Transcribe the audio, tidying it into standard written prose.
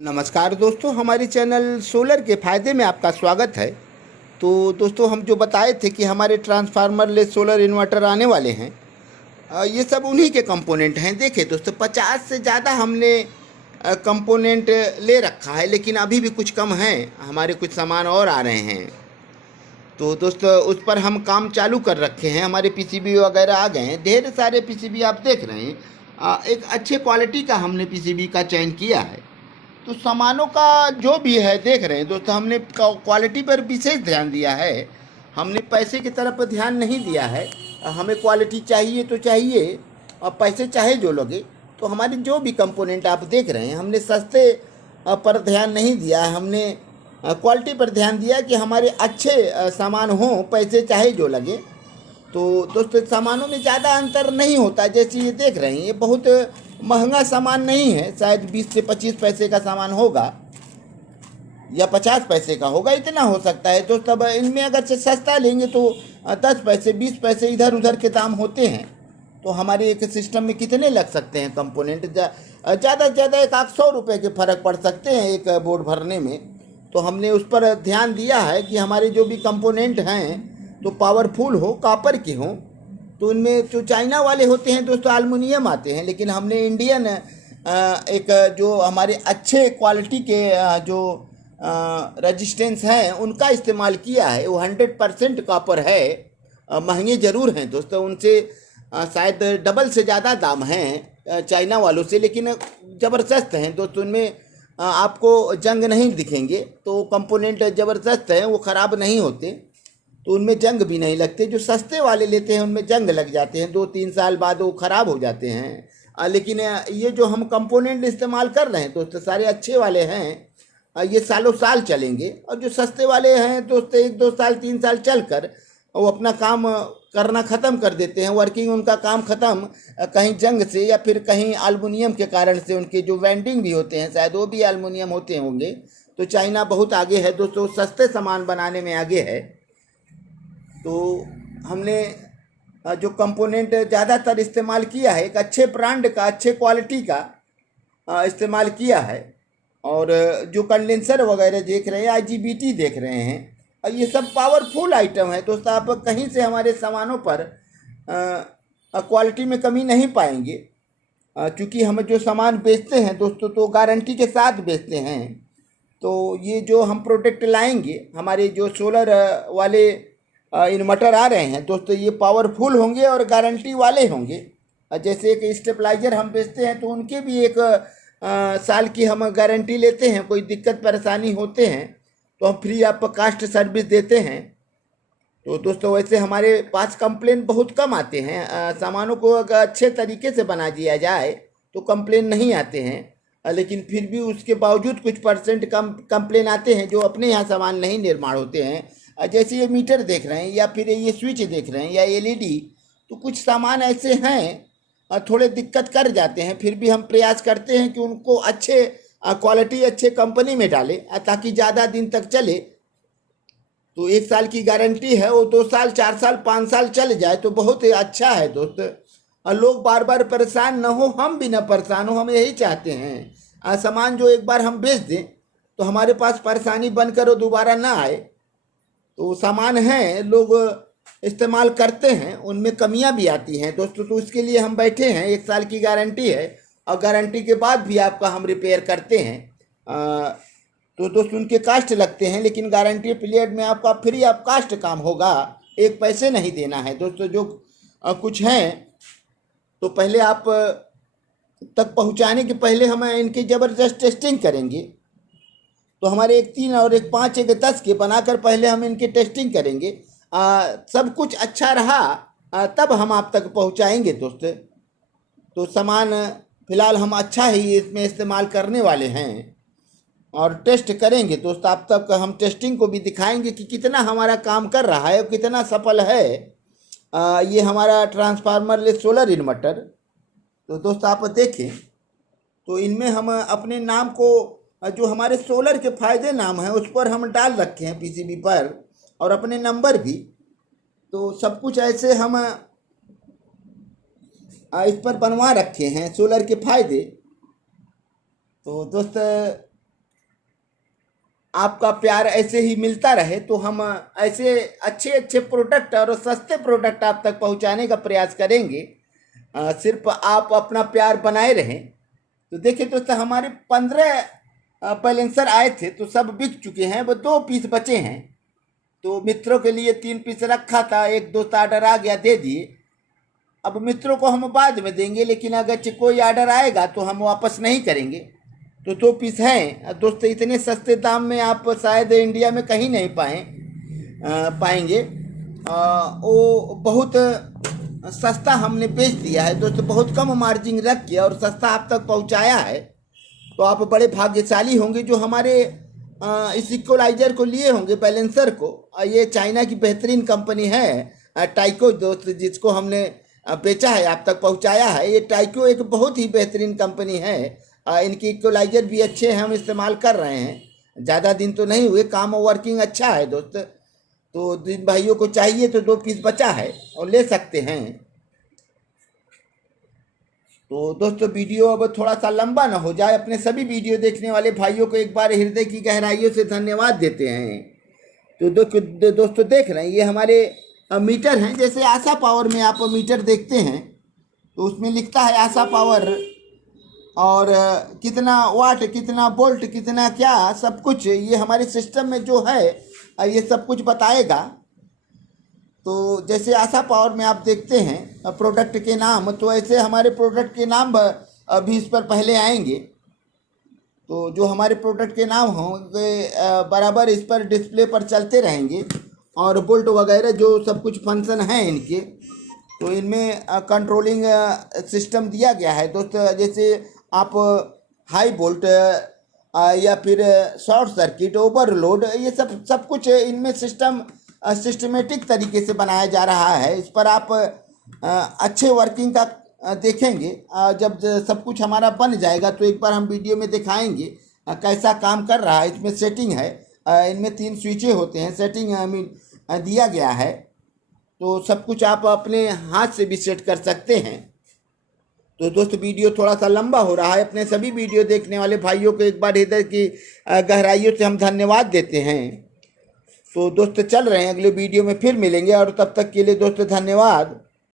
नमस्कार दोस्तों, हमारे चैनल सोलर के फ़ायदे में आपका स्वागत है। तो दोस्तों, हम जो बताए थे कि हमारे ट्रांसफार्मर ले सोलर इन्वर्टर आने वाले हैं, ये सब उन्हीं के कंपोनेंट हैं। देखिए दोस्तों, 50 से ज़्यादा हमने कंपोनेंट ले रखा है, लेकिन अभी भी कुछ कम हैं। हमारे कुछ सामान और आ रहे हैं। तो दोस्तों, उस पर हम काम चालू कर रखे हैं। हमारे पीसीबी वगैरह आ गए हैं। ढेर सारे पीसीबी आप देख रहे हैं। एक अच्छे क्वालिटी का हमने पीसीबी का चयन किया है। तो सामानों का जो भी है देख रहे हैं दोस्तों, हमने क्वालिटी पर विशेष ध्यान दिया है। हमने पैसे की तरफ ध्यान नहीं दिया है। हमें क्वालिटी चाहिए तो चाहिए, और पैसे चाहे जो लगे। तो हमारे जो भी कंपोनेंट आप देख रहे हैं, हमने सस्ते पर ध्यान नहीं दिया है। हमने क्वालिटी पर ध्यान दिया कि हमारे अच्छे सामान हों, पैसे चाहे जो लगे। तो दोस्तों, सामानों में ज़्यादा अंतर नहीं होता। जैसे ये देख रहे हैं, ये बहुत महंगा सामान नहीं है। शायद 20 से 25 पैसे का सामान होगा, या 50 पैसे का होगा, इतना हो सकता है। तो तब इनमें अगर से सस्ता लेंगे तो 10 पैसे 20 पैसे इधर उधर के दाम होते हैं। तो हमारे एक सिस्टम में कितने लग सकते हैं कंपोनेंट? ज़्यादा से ज़्यादा 100 रुपये के फ़र्क पड़ सकते हैं एक बोर्ड भरने में। तो हमने उस पर ध्यान दिया है कि हमारे जो भी कंपोनेंट हैं तो पावरफुल हो, कॉपर के हों। तो इनमें जो चाइना वाले होते हैं दोस्तों, एल्युमिनियम आते हैं, लेकिन हमने इंडियन एक जो हमारे अच्छे क्वालिटी के जो रेजिस्टेंस हैं उनका इस्तेमाल किया है। वो 100% कॉपर है। महंगे ज़रूर हैं दोस्तों, उनसे शायद डबल से ज़्यादा दाम हैं चाइना वालों से, लेकिन ज़बरदस्त हैं दोस्तों। उनमें आपको जंग नहीं दिखेंगे। तो कंपोनेंट ज़बरदस्त हैं, वो ख़राब नहीं होते। तो उनमें जंग भी नहीं लगते। जो सस्ते वाले लेते हैं उनमें जंग लग जाते हैं, 2-3 साल बाद वो ख़राब हो जाते हैं। लेकिन ये जो हम कंपोनेंट इस्तेमाल कर रहे हैं दोस्तों, सारे अच्छे वाले हैं। ये सालों साल चलेंगे। और जो सस्ते वाले हैं दोस्तों, 1-2 साल 3 साल चल कर वो अपना काम करना ख़त्म कर देते हैं। वर्किंग उनका काम ख़त्म, कहीं जंग से या फिर कहीं एल्युमिनियम के कारण से। उनके जो वेंडिंग भी होते हैं शायद वो भी एल्युमिनियम होते होंगे। तो चाइना बहुत आगे है दोस्तों, सस्ते सामान बनाने में आगे है। तो हमने जो कंपोनेंट ज़्यादातर इस्तेमाल किया है, एक अच्छे ब्रांड का, अच्छे क्वालिटी का इस्तेमाल किया है। और जो कंडेंसर वगैरह देख रहे हैं, आईजीबीटी देख रहे हैं, और ये सब पावरफुल आइटम है दोस्तों। आप कहीं से हमारे सामानों पर क्वालिटी में कमी नहीं पाएंगे। चूँकि हम जो सामान बेचते हैं दोस्तों, तो गारंटी के साथ बेचते हैं। तो ये जो हम प्रोडक्ट लाएंगे, हमारे जो सोलर वाले इन्वर्टर आ रहे हैं दोस्तों, ये पावरफुल होंगे और गारंटी वाले होंगे। जैसे एक स्टेबलाइजर हम बेचते हैं तो उनके भी एक साल की हम गारंटी लेते हैं। कोई दिक्कत परेशानी होते हैं तो हम फ्री ऑफ कास्ट सर्विस देते हैं। तो दोस्तों, वैसे हमारे पास कंप्लेन बहुत कम आते हैं। सामानों को अगर अच्छे तरीके से बना दिया जाए तो कंप्लेन नहीं आते हैं। लेकिन फिर भी उसके बावजूद कुछ परसेंट कम कंप्लेन आते हैं, जो अपने यहाँ सामान नहीं निर्माण होते हैं। जैसे ये मीटर देख रहे हैं, या फिर ये स्विच देख रहे हैं, या एलईडी। तो कुछ सामान ऐसे हैं थोड़े दिक्कत कर जाते हैं। फिर भी हम प्रयास करते हैं कि उनको अच्छे क्वालिटी, अच्छे कंपनी में डालें, ताकि ज़्यादा दिन तक चले। तो 1 साल की गारंटी है, वो 2 साल 4 साल 5 साल चल जाए तो बहुत ही अच्छा है दोस्त। और लोग बार बार परेशान न हो, हम भी न परेशान हो। हम यही चाहते हैं सामान जो एक बार हम बेच दें तो हमारे पास परेशानी बनकर वो दोबारा ना आए। तो सामान हैं, लोग इस्तेमाल करते हैं, उनमें कमियां भी आती हैं दोस्तों। तो उसके लिए हम बैठे हैं। 1 साल की गारंटी है, और गारंटी के बाद भी आपका हम रिपेयर करते हैं। तो दोस्तों, उनके कास्ट लगते हैं, लेकिन गारंटी पीरियड में आपका फ्री ऑफ कास्ट काम होगा। एक पैसे नहीं देना है दोस्तों। जो कुछ हैं तो पहले आप तक पहुंचाने के पहले हम इनकी ज़बरदस्त टेस्टिंग करेंगे। तो हमारे एक 3 और एक 5 एक 10 के बनाकर पहले हम इनकी टेस्टिंग करेंगे। सब कुछ अच्छा रहा तब हम आप तक पहुंचाएंगे दोस्त। तो सामान फ़िलहाल हम अच्छा ही इसमें इस्तेमाल करने वाले हैं, और टेस्ट करेंगे दोस्त। आप तक हम टेस्टिंग को भी दिखाएंगे कि कितना हमारा काम कर रहा है, कितना सफल है ये हमारा ट्रांसफार्मर ले सोलर इन्वर्टर। तो दोस्त, आप देखें तो इनमें हम अपने नाम को, जो हमारे सोलर के फ़ायदे नाम है, उस पर हम डाल रखे हैं पीसीबी पर, और अपने नंबर भी। तो सब कुछ ऐसे हम इस पर बनवा रखे हैं, सोलर के फ़ायदे। तो दोस्त, आपका प्यार ऐसे ही मिलता रहे तो हम ऐसे अच्छे अच्छे प्रोडक्ट और सस्ते प्रोडक्ट आप तक पहुंचाने का प्रयास करेंगे। सिर्फ आप अपना प्यार बनाए रहें। तो देखिए दोस्तों, हमारे 15 बैलेंसर आए थे तो सब बिक चुके हैं, वो 2 पीस बचे हैं। तो मित्रों के लिए 3 पीस रखा था, एक दोस्त ऑर्डर आ गया, दे दिए। अब मित्रों को हम बाद में देंगे, लेकिन अगर कोई ऑर्डर आएगा तो हम वापस नहीं करेंगे। तो 2 पीस हैं दोस्तों, इतने सस्ते दाम में आप शायद इंडिया में कहीं नहीं पाएंगे। वो बहुत सस्ता हमने बेच दिया है दोस्तों, बहुत कम मार्जिन रख के और सस्ता आप तक पहुंचाया है। तो आप बड़े भाग्यशाली होंगे जो हमारे इस इक्वलाइजर को लिए होंगे, बैलेंसर को। ये चाइना की बेहतरीन कंपनी है टाइको दोस्त, जिसको हमने बेचा है, आप तक पहुंचाया है। ये टाइको एक बहुत ही बेहतरीन कंपनी है। इनकी इक्वलाइजर भी अच्छे हैं, हम इस्तेमाल कर रहे हैं। ज़्यादा दिन तो नहीं हुए, काम वर्किंग अच्छा है दोस्त। तो जिन भाइयों को चाहिए तो 2 पीस बचा है और ले सकते हैं। तो दोस्तों, वीडियो अब थोड़ा सा लंबा ना हो जाए, अपने सभी वीडियो देखने वाले भाइयों को एक बार हृदय की गहराइयों से धन्यवाद देते हैं। तो दोस्तों देख रहे हैं, ये हमारे मीटर हैं। जैसे आशा पावर में आप मीटर देखते हैं तो उसमें लिखता है आशा पावर, और कितना वाट, कितना वोल्ट, कितना क्या, सब कुछ ये हमारे सिस्टम में जो है ये सब कुछ बताएगा। तो जैसे आशा पावर में आप देखते हैं प्रोडक्ट के नाम, तो ऐसे हमारे प्रोडक्ट के नाम अभी इस पर पहले आएंगे। तो जो हमारे प्रोडक्ट के नाम होंगे बराबर इस पर डिस्प्ले पर चलते रहेंगे, और बोल्ट वगैरह जो सब कुछ फंक्शन हैं इनके, तो इनमें कंट्रोलिंग सिस्टम दिया गया है दोस्तों। जैसे आप हाई वोल्ट या फिर शॉर्ट सर्किट, ओवरलोड, ये सब कुछ इनमें सिस्टमेटिक तरीके से बनाया जा रहा है। इस पर आप अच्छे वर्किंग का देखेंगे। जब सब कुछ हमारा बन जाएगा तो एक बार हम वीडियो में दिखाएंगे कैसा काम कर रहा है। इसमें सेटिंग है, इनमें 3 स्विचें होते हैं, सेटिंग दिया गया है। तो सब कुछ आप अपने हाथ से भी सेट कर सकते हैं। तो दोस्तों, वीडियो थोड़ा सा लंबा हो रहा है, अपने सभी वीडियो देखने वाले भाइयों को एक बार हृदय की गहराइयों से हम धन्यवाद देते हैं। तो दोस्तों चल रहे हैं, अगले वीडियो में फिर मिलेंगे, और तब तक के लिए दोस्तों धन्यवाद।